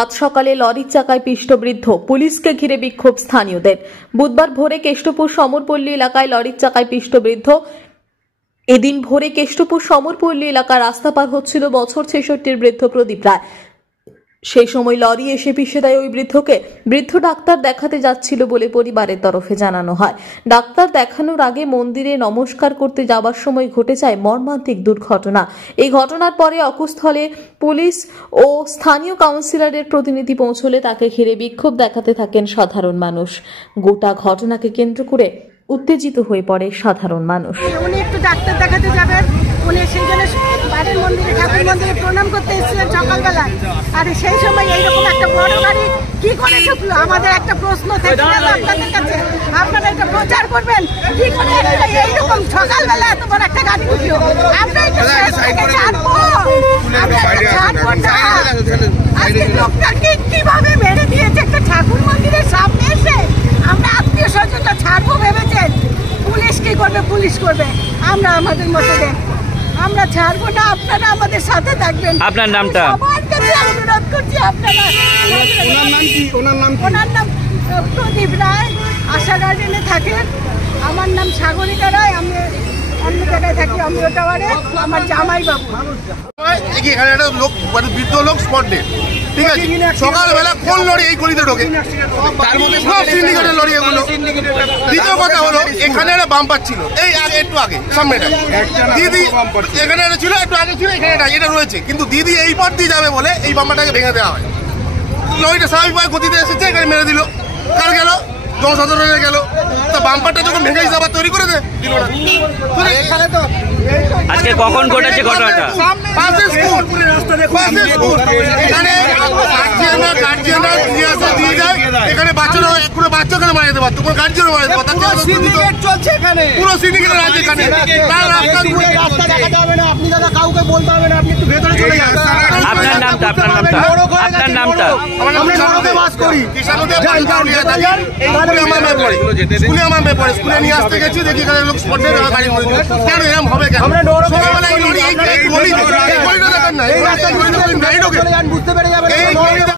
আজ সকালে লরির চাকায় পিষ্ট বৃদ্ধ, পুলিশকে ঘিরে বিক্ষোভ স্থানীয়দের। বুধবার ভোরে কেষ্টপুর সমরপল্লী এলাকায় লরির চাকায় পিষ্ট বৃদ্ধ। এদিন ভোরে কেষ্টপুর সমরপল্লী এলাকার রাস্তা পার হচ্ছিল বছর ৬৬-র বৃদ্ধ প্রদীপ রায়। সেই সময় লরি এসে পিষে দেয় ওই বৃদ্ধকে। বৃদ্ধ ডাক্তার দেখাতে যাচ্ছিল বলে পরিবারের তরফে জানানো হয়। ডাক্তার দেখানোর আগে মন্দিরে নমস্কার করতে যাওয়ার সময় ঘটে যায় মর্মান্তিক দুর্ঘটনা। এই ঘটনার পরে অকুস্থলে পুলিশ ও স্থানীয় কাউন্সিলরের প্রতিনিধি পৌঁছলে তাকে ঘিরে বিক্ষোভ দেখাতে থাকেন সাধারণ মানুষ। গোটা ঘটনাকে কেন্দ্র করে উত্তেজিত হয়ে পড়ে সাধারণ মানুষ। উনি একটু ডাক্তার দেখাতে যাবেন, উনি সেই জন্য বাড়ির মন্দিরে ঠাকুর মন্দিরে প্রণাম করতে এসেছিলেন সকালবেলায়। আর সেই সময় এইরকম একটা বড় গাড়ি কি করে ঢুকলো? আমাদের একটা প্রশ্ন থেকে গেল আপনাদের কাছে, আপনারা এটা প্রচার করবেন কি করে এইরকম সকালবেলা এত বড় একটা গাড়ি ঢুকলো? আমরা এটা ছাড়বো, আজকে লোকটাকে কিভাবে মেরে দিয়েছে একটা ঠাকুর মন্দিরের সামনে এসে। আমরা আত্মীয় স্বজনটা ছাড়বো ভেবেছেন, পুলিশ কি করবে? পুলিশ করবে, আমরা আমাদের মতো দেন, আমরা ছাড়বো না। আপনারা আমাদের সাথে থাকবেন। আপনার নামটা? সবার কাছে অনুরোধ করছি আপনারা। ওনার নাম প্রদীপ রায়, আশা গার্ডেনে থাকেন। আমার নাম সাগরিকা রায়, আমি অন্য জায়গায় থাকি, অমৃত টাওয়ারে। আমার জামাই বাবু এখানে একটা লোক মানে বৃদ্ধ লোক স্পট ডেড, ঠিক আছে? সকালবেলা কোন লরি এই গলিতে ঢোকে? তার মধ্যে সব সিন্ডিকেটের লরি এগুলো। দ্বিতীয় কথা হলো এখানে একটা বাম্পার ছিল, এই আগে একটু আগে সামনেটা দিদি এখানে একটা ছিল, একটু আগে ছিল এখানে এটা রয়েছে, কিন্তু দিদি এই পথ দিয়ে যাবে বলে এই বাম্পারটাকে ভেঙে দেওয়া হয়। লরিটা স্বাভাবিকভাবে গতিতে এসেছে, এখানে মেরে দিল। কার গেল? জনসাধারণের গেল। তা বাম্পারটা যখন ভেঙে হিসাব তৈরি করে দেয় দিল না। এখানে তো আজকে কখন ঘটেছে ঘটনাটা? এখানে বাচ্চারা পুরো বাচ্চাকে মারা যেতে পারতো, কোনো গার্জিয়ানও মারা যেতে পারতো। পুরো সিন্ডিকেট আছে এখানে। আপনি দাদা কাউকে বলতে হবে না, আপনি একটু ভেতরে চলে যান। আপনার নামটা? আপনার নামটা? আমার বাস করি স্কুলে আমার ব্যাপারে স্কুলে নিয়ে আসতে গেছি, দেখি এখানে লোক স্পটে গাড়ি করে দিল। কেন এরকম হবে? কেন সকালবেলা এই গলিটা দেখেন না, এই রাস্তায় বুঝতে পেরে যাবেন।